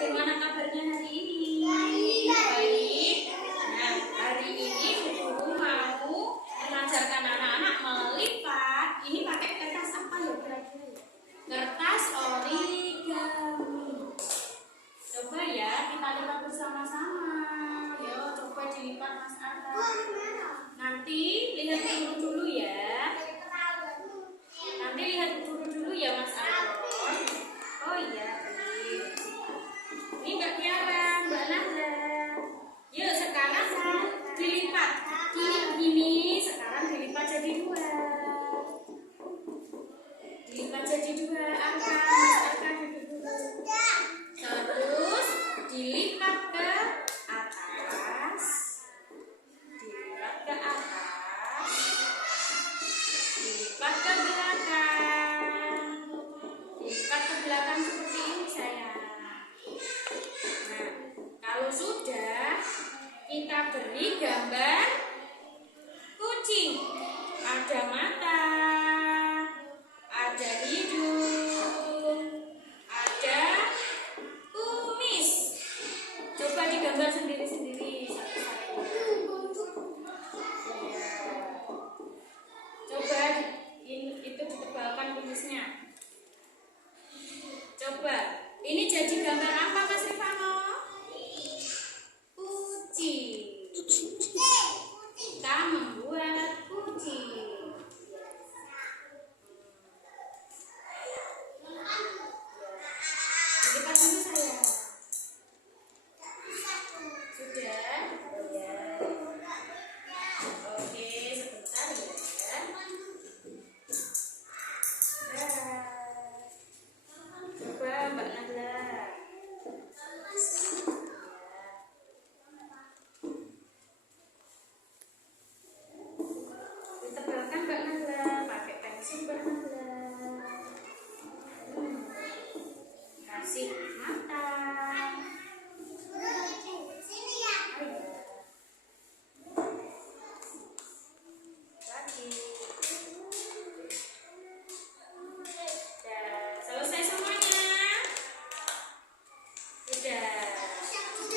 bagaimana kabarnya hari ini? Baik. Nah, hari ini guru mau mengajarkan anak-anak melipat. Ini pakai kertas apa ya kira-kira? Kertas origami. Coba ya kita lipat bersama-sama. Yo, coba dilipat Mas Arta. Nanti lihat dulu ya. Nanti lihat dulu ya Mas Arta. Oh iya. Ini Mbak Tiara, Mbak Nahla. Yuk sekarang dilipat. Ini sekarang dilipat jadi 2. Dilipat jadi 2 angka. Mas Arta duduk dulu. Terus dilipat ke atas. Dilipat ke atas. Dilipat ke belakang. Dilipat ke belakang seperti ini sayang. Nah, kalau sudah kita beri gambar kucing. Ada mata, ada hidung, ada kumis. Coba digambar sendiri-sendiri satu-satu. Ya. Coba itu ditebalkan kumisnya. Coba, ini jadi gambar apa Mas Rifano? Kucing. Kita membuat kucing. Lipat dulu saya. Sudah? Ya. Oke, sebentar ya. Coba Mbak Nahla. Ditebalkan Mbak Nahla, pakai pensil Mbak Nahla. Kasih